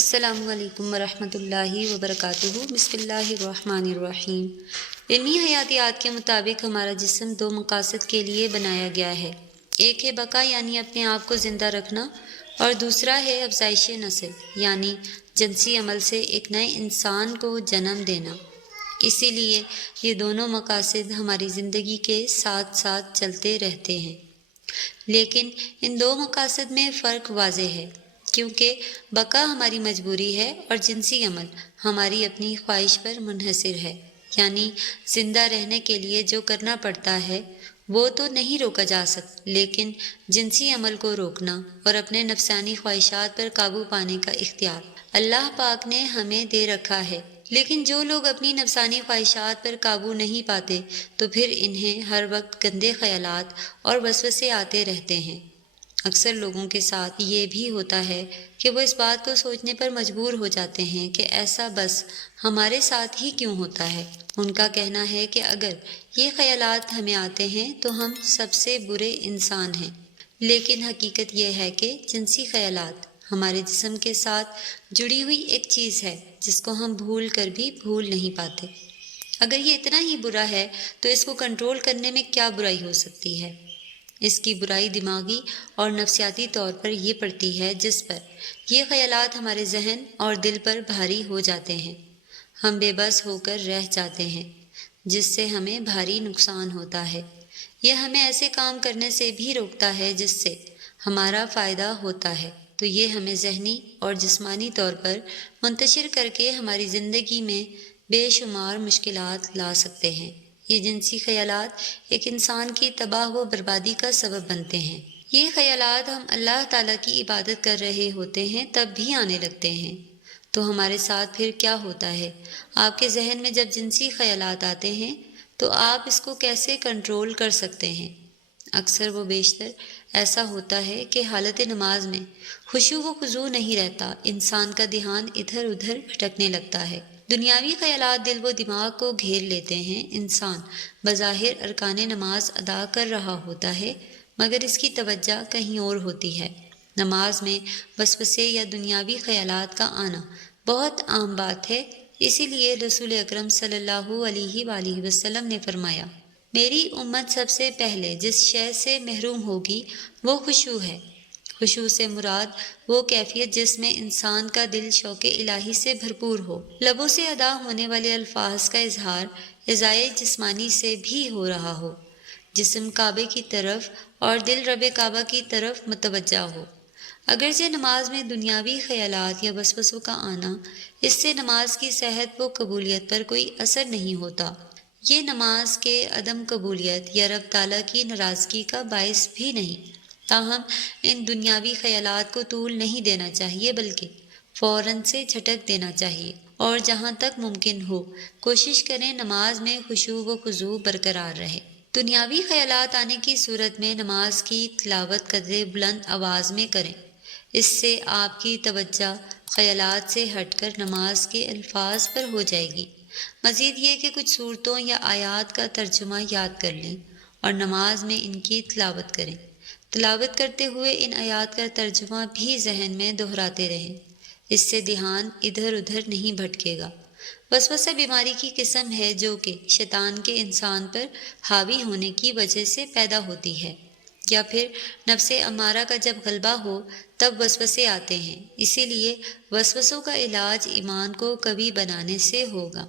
السلام علیکم ورحمۃ اللہ وبرکاتہ۔ بسم اللہ الرحمن الرحیم۔ علمی حیاتیات کے مطابق ہمارا جسم دو مقاصد کے لیے بنایا گیا ہے، ایک ہے بقا یعنی اپنے آپ کو زندہ رکھنا، اور دوسرا ہے افزائش نسل یعنی جنسی عمل سے ایک نئے انسان کو جنم دینا۔ اسی لیے یہ دونوں مقاصد ہماری زندگی کے ساتھ ساتھ چلتے رہتے ہیں، لیکن ان دو مقاصد میں فرق واضح ہے، کیونکہ بقا ہماری مجبوری ہے اور جنسی عمل ہماری اپنی خواہش پر منحصر ہے، یعنی زندہ رہنے کے لیے جو کرنا پڑتا ہے وہ تو نہیں روکا جا سکتا، لیکن جنسی عمل کو روکنا اور اپنے نفسانی خواہشات پر قابو پانے کا اختیار اللہ پاک نے ہمیں دے رکھا ہے۔ لیکن جو لوگ اپنی نفسانی خواہشات پر قابو نہیں پاتے تو پھر انہیں ہر وقت گندے خیالات اور وسوسے آتے رہتے ہیں۔ اکثر لوگوں کے ساتھ یہ بھی ہوتا ہے کہ وہ اس بات کو سوچنے پر مجبور ہو جاتے ہیں کہ ایسا بس ہمارے ساتھ ہی کیوں ہوتا ہے۔ ان کا کہنا ہے کہ اگر یہ خیالات ہمیں آتے ہیں تو ہم سب سے برے انسان ہیں، لیکن حقیقت یہ ہے کہ جنسی خیالات ہمارے جسم کے ساتھ جڑی ہوئی ایک چیز ہے جس کو ہم بھول کر بھی بھول نہیں پاتے۔ اگر یہ اتنا ہی برا ہے تو اس کو کنٹرول کرنے میں کیا برائی ہو سکتی ہے؟ اس کی برائی دماغی اور نفسیاتی طور پر یہ پڑتی ہے، جس پر یہ خیالات ہمارے ذہن اور دل پر بھاری ہو جاتے ہیں، ہم بے بس ہو کر رہ جاتے ہیں، جس سے ہمیں بھاری نقصان ہوتا ہے۔ یہ ہمیں ایسے کام کرنے سے بھی روکتا ہے جس سے ہمارا فائدہ ہوتا ہے، تو یہ ہمیں ذہنی اور جسمانی طور پر منتشر کر کے ہماری زندگی میں بے شمار مشکلات لا سکتے ہیں۔ یہ جنسی خیالات ایک انسان کی تباہ و بربادی کا سبب بنتے ہیں۔ یہ خیالات ہم اللہ تعالیٰ کی عبادت کر رہے ہوتے ہیں تب بھی آنے لگتے ہیں، تو ہمارے ساتھ پھر کیا ہوتا ہے؟ آپ کے ذہن میں جب جنسی خیالات آتے ہیں تو آپ اس کو کیسے کنٹرول کر سکتے ہیں؟ اکثر و بیشتر ایسا ہوتا ہے کہ حالت نماز میں خشوع و خضوع نہیں رہتا، انسان کا دھیان ادھر ادھر بھٹکنے لگتا ہے، دنیاوی خیالات دل و دماغ کو گھیر لیتے ہیں۔ انسان بظاہر ارکان نماز ادا کر رہا ہوتا ہے مگر اس کی توجہ کہیں اور ہوتی ہے۔ نماز میں وسوسے یا دنیاوی خیالات کا آنا بہت عام بات ہے، اسی لیے رسول اکرم صلی اللہ علیہ وآلہ وسلم نے فرمایا، میری امت سب سے پہلے جس شے سے محروم ہوگی وہ خشوع ہے۔ خشوع سے مراد وہ کیفیت جس میں انسان کا دل شوق الہی سے بھرپور ہو، لبوں سے ادا ہونے والے الفاظ کا اظہار اعضائے جسمانی سے بھی ہو رہا ہو، جسم کعبے کی طرف اور دل رب کعبہ کی طرف متوجہ ہو۔ اگرچہ نماز میں دنیاوی خیالات یا وسوسوں کا آنا، اس سے نماز کی صحت و قبولیت پر کوئی اثر نہیں ہوتا، یہ نماز کے عدم قبولیت یا رب تعالیٰ کی ناراضگی کا باعث بھی نہیں۔ تاہم ان دنیاوی خیالات کو طول نہیں دینا چاہیے بلکہ فوراً سے جھٹک دینا چاہیے، اور جہاں تک ممکن ہو کوشش کریں نماز میں خشوع و خضوع برقرار رہے۔ دنیاوی خیالات آنے کی صورت میں نماز کی تلاوت قدرے بلند آواز میں کریں، اس سے آپ کی توجہ خیالات سے ہٹ کر نماز کے الفاظ پر ہو جائے گی۔ مزید یہ کہ کچھ صورتوں یا آیات کا ترجمہ یاد کر لیں اور نماز میں ان کی تلاوت کریں۔ تلاوت کرتے ہوئے ان آیات کا ترجمہ بھی ذہن میں دہراتے رہیں، اس سے دھیان ادھر ادھر نہیں بھٹکے گا۔ وسوسہ بیماری کی قسم ہے جو کہ شیطان کے انسان پر حاوی ہونے کی وجہ سے پیدا ہوتی ہے، یا پھر نفس امارہ کا جب غلبہ ہو تب وسوسے آتے ہیں۔ اسی لیے وسوسوں کا علاج ایمان کو قوی بنانے سے ہوگا،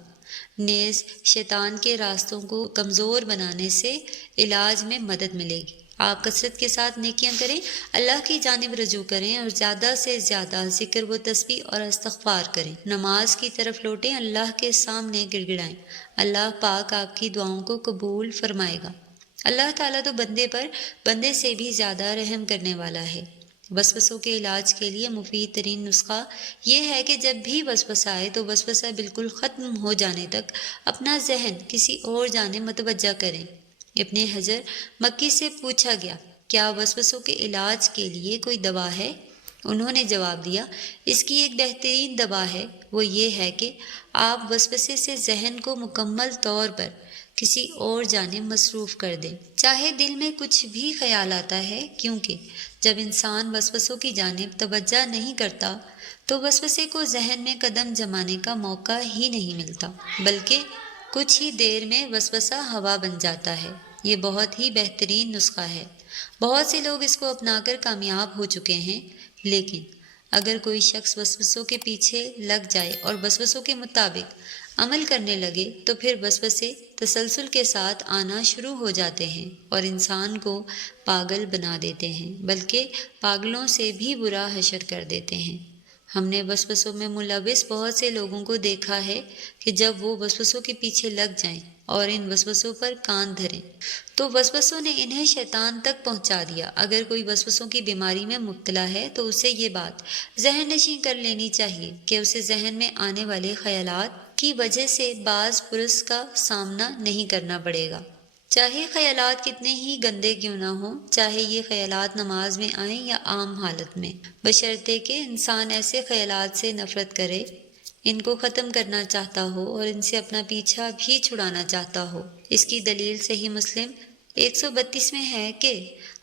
نیز شیطان کے راستوں کو کمزور بنانے سے علاج میں مدد ملے گی۔ آپ کثرت کے ساتھ نیکیاں کریں، اللہ کی جانب رجوع کریں اور زیادہ سے زیادہ ذکر و تسبیح اور استغفار کریں، نماز کی طرف لوٹیں، اللہ کے سامنے گڑ گڑائیں، اللہ پاک آپ کی دعاؤں کو قبول فرمائے گا۔ اللہ تعالیٰ تو بندے سے بھی زیادہ رحم کرنے والا ہے۔ وسوسوں کے علاج کے لیے مفید ترین نسخہ یہ ہے کہ جب بھی وسوسہ آئے تو وسوسہ بالکل ختم ہو جانے تک اپنا ذہن کسی اور جانب متوجہ کریں۔ ابن حجر مکی سے پوچھا گیا، کیا وسوسوں کے علاج کے لیے کوئی دوا ہے؟ انہوں نے جواب دیا، اس کی ایک بہترین دوا ہے، وہ یہ ہے کہ آپ وسوسے سے ذہن کو مکمل طور پر کسی اور جانب مصروف کر دیں، چاہے دل میں کچھ بھی خیال آتا ہے، کیونکہ جب انسان وسوسوں کی جانب توجہ نہیں کرتا تو وسوسے کو ذہن میں قدم جمانے کا موقع ہی نہیں ملتا، بلکہ کچھ ہی دیر میں وسوسہ ہوا بن جاتا ہے۔ یہ بہت ہی بہترین نسخہ ہے، بہت سے لوگ اس کو اپنا کر کامیاب ہو چکے ہیں، لیکن اگر کوئی شخص وسوسوں کے پیچھے لگ جائے اور وسوسوں کے مطابق عمل کرنے لگے تو پھر وسوسے تسلسل کے ساتھ آنا شروع ہو جاتے ہیں اور انسان کو پاگل بنا دیتے ہیں، بلکہ پاگلوں سے بھی برا حشر کر دیتے ہیں۔ ہم نے وسوسوں میں ملوث بہت سے لوگوں کو دیکھا ہے کہ جب وہ وسوسوں کے پیچھے لگ جائیں اور ان وسوسوں پر کان دھریں تو وسوسوں نے انہیں شیطان تک پہنچا دیا۔ اگر کوئی وسوسوں کی بیماری میں مبتلا ہے تو اسے یہ بات ذہن نشین کر لینی چاہیے کہ اسے ذہن میں آنے والے خیالات کی وجہ سے باز پرس کا سامنا نہیں کرنا پڑے گا، چاہے خیالات کتنے ہی گندے کیوں نہ ہوں، چاہے یہ خیالات نماز میں آئیں یا عام حالت میں، بشرطے کہ انسان ایسے خیالات سے نفرت کرے، ان کو ختم کرنا چاہتا ہو اور ان سے اپنا پیچھا بھی چھڑانا چاہتا ہو۔ اس کی دلیل صحیح مسلم 132 میں ہے کہ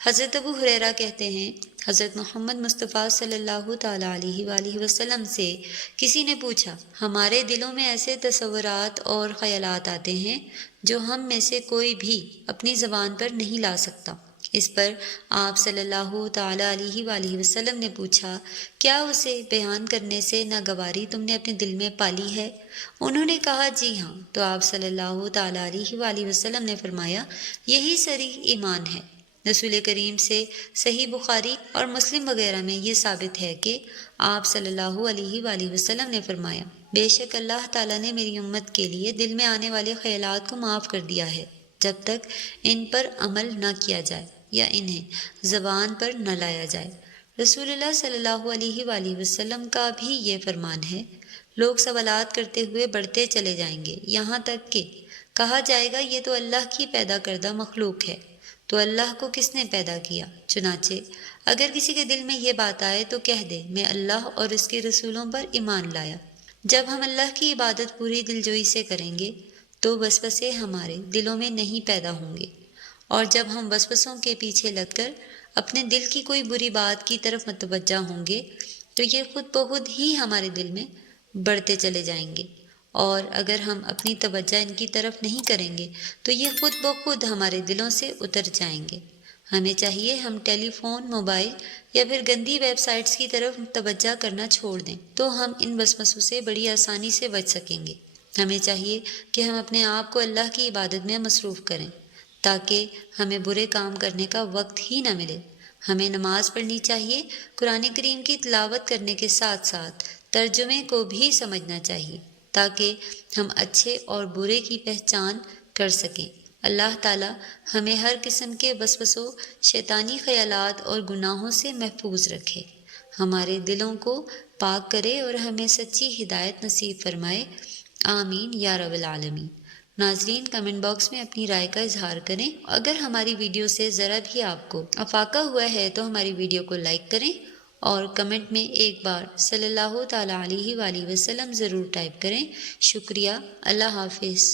حضرت ابو ہریرہ کہتے ہیں، حضرت محمد مصطفیٰ صلی اللہ تعالیٰ علیہ وآلہ وسلم سے کسی نے پوچھا، ہمارے دلوں میں ایسے تصورات اور خیالات آتے ہیں جو ہم میں سے کوئی بھی اپنی زبان پر نہیں لا سکتا۔ اس پر آپ صلی اللہ تعالیٰ علیہ وآلہ وسلم نے پوچھا، کیا اسے بیان کرنے سے ناگواری تم نے اپنے دل میں پالی ہے؟ انہوں نے کہا جی ہاں، تو آپ صلی اللہ تعالیٰ علیہ وآلہ وسلم نے فرمایا، یہی صریح ایمان ہے۔ رسول کریم سے صحیح بخاری اور مسلم وغیرہ میں یہ ثابت ہے کہ آپ صلی اللہ علیہ وآلہ وسلم نے فرمایا، بے شک اللہ تعالیٰ نے میری امت کے لیے دل میں آنے والے خیالات کو معاف کر دیا ہے جب تک ان پر عمل نہ کیا جائے یا انہیں زبان پر نہ لایا جائے۔ رسول اللہ صلی اللہ علیہ وآلہ وسلم کا بھی یہ فرمان ہے، لوگ سوالات کرتے ہوئے بڑھتے چلے جائیں گے یہاں تک کہ کہا جائے گا یہ تو اللہ کی پیدا کردہ مخلوق ہے، تو اللہ کو کس نے پیدا کیا؟ چنانچہ اگر کسی کے دل میں یہ بات آئے تو کہہ دے، میں اللہ اور اس کے رسولوں پر ایمان لایا۔ جب ہم اللہ کی عبادت پوری دلجوئی سے کریں گے تو وسوسے ہمارے دلوں میں نہیں پیدا ہوں گے، اور جب ہم وسوسوں کے پیچھے لگ کر اپنے دل کی کوئی بری بات کی طرف متوجہ ہوں گے تو یہ خود بخود ہی ہمارے دل میں بڑھتے چلے جائیں گے، اور اگر ہم اپنی توجہ ان کی طرف نہیں کریں گے تو یہ خود بخود ہمارے دلوں سے اتر جائیں گے۔ ہمیں چاہیے ہم ٹیلی فون، موبائل یا پھر گندی ویب سائٹس کی طرف توجہ کرنا چھوڑ دیں تو ہم ان وسوسوں سے بڑی آسانی سے بچ سکیں گے۔ ہمیں چاہیے کہ ہم اپنے آپ کو اللہ کی عبادت میں مصروف کریں تاکہ ہمیں برے کام کرنے کا وقت ہی نہ ملے۔ ہمیں نماز پڑھنی چاہیے، قرآن کریم کی تلاوت کرنے کے ساتھ ساتھ ترجمے کو بھی سمجھنا چاہیے تاکہ ہم اچھے اور برے کی پہچان کر سکیں۔ اللہ تعالیٰ ہمیں ہر قسم کے وسوسوں، شیطانی خیالات اور گناہوں سے محفوظ رکھے، ہمارے دلوں کو پاک کرے اور ہمیں سچی ہدایت نصیب فرمائے، آمین یا رب العالمین۔ ناظرین، کمنٹ باکس میں اپنی رائے کا اظہار کریں۔ اگر ہماری ویڈیو سے ذرا بھی آپ کو افاقہ ہوا ہے تو ہماری ویڈیو کو لائک کریں اور کمنٹ میں ایک بار صلی اللہ تعالیٰ علیہ وآلہ وسلم ضرور ٹائپ کریں۔ شکریہ، اللہ حافظ۔